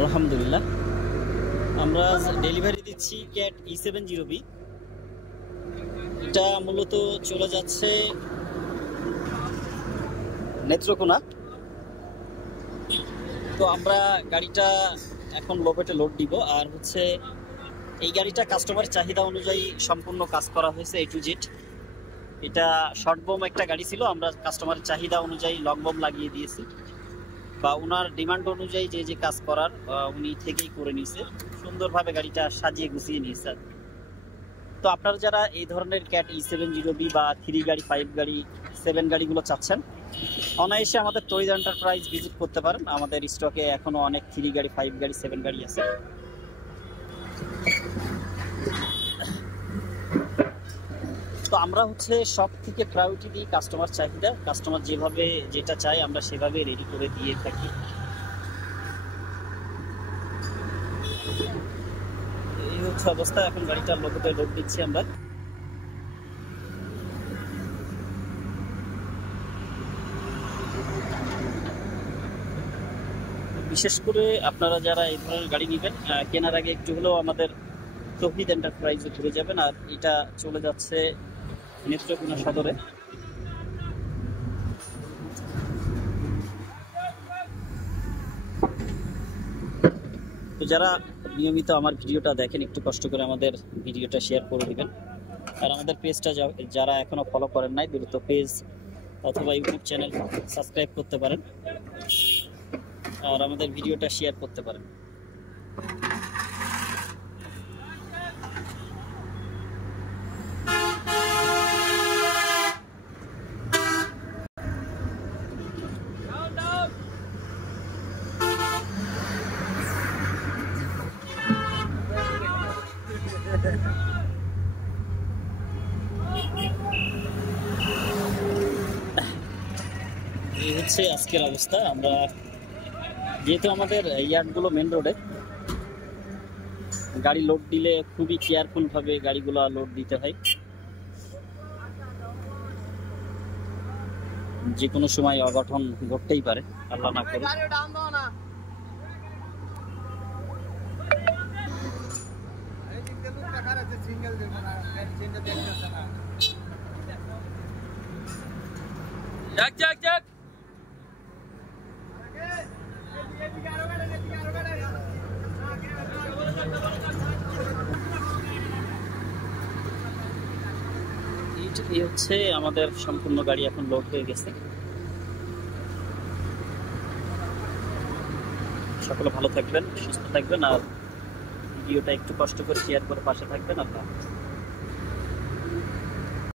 আলহামদুলিল্লাহ, আমরা ডেলিভারি দিচ্ছি ক্যাট E70B। এটা মূলত চলে যাচ্ছে নেত্রকোনা। তো আমরা গাড়িটা এখন লোপেটে লোড দিব, আর হচ্ছে এই গাড়িটা কাস্টমারের চাহিদা অনুযায়ী সম্পূর্ণ কাজ করা হয়েছে A to Z। এটা শর্ট বোম একটা গাড়ি ছিল, আমরা কাস্টমারের চাহিদা অনুযায়ী লং বোম লাগিয়ে দিয়েছি, বা ওনার ডিমান্ড অনুযায়ী যে যে কাজ করার উনি থেকেই করে নিয়েছে। সুন্দরভাবে গাড়িটা সাজিয়ে গুছিয়ে নিয়েছে। তো আপনারা যারা এই ধরনের ক্যাট E70B বা 3 গাড়ি, 5 গাড়ি, 7 গাড়িগুলো চাচ্ছেন, অনায়াসে আমাদের টয়িজ এন্টারপ্রাইজ ভিজিট করতে পারেন। আমাদের স্টকে এখনো অনেক 3 গাড়ি, 5 গাড়ি, 7 গাড়ি আছে। তো আমরা হচ্ছে সব থেকে প্রায়োরিটি দিই কাস্টমার চাহিদা। কাস্টমার যেভাবে যেটা চাই আমরা সেভাবে রেডি করে দিয়ে থাকি। এই হচ্ছে অবস্থা। এখন গাড়িটা লোকেতে লোড দিচ্ছি আমরা। বিশেষ করে আপনারা যারা এই ধরনের গাড়ি নেবেন, কেনার আগে একটু হলেও আমাদের তৌহিদ এন্টারপ্রাইজে ঘুরে যাবেন। আর এটা চলে যাচ্ছে নেত্রকোনা সদরে। তো যারা নিয়মিত আমার ভিডিওটা দেখেন, একটু কষ্ট করে আমাদের ভিডিওটা শেয়ার করে দিবেন। আর আমাদের পেজটা যারা এখনো ফলো করেন নাই, দ্রুত পেজ অথবা ইউটিউব চ্যানেল সাবস্ক্রাইব করতে পারেন, আর আমাদের ভিডিওটা শেয়ার করতে পারেন। এই হচ্ছে আজকের অবস্থা। আমরা যেহেতু আমাদের ইয়ার্ডগুলো মেন রোডে, গাড়ি লোড দিলে খুবই কেয়ারফুল ভাবে গাড়িগুলো লোড দিতে হয়। যে কোনো সময় অঘটন ঘটতেই পারে, আল্লাহ না করে। যাক যাক যাক এই হচ্ছে আমাদের সম্পূর্ণ গাড়ি এখন লোড হয়ে গেছে। সকলে ভালো থাকবেন, সুস্থ থাকবেন, আর ভিডিওটা একটু কষ্ট করে শেয়ার করে পাশে থাকবেন। আল্লাহ।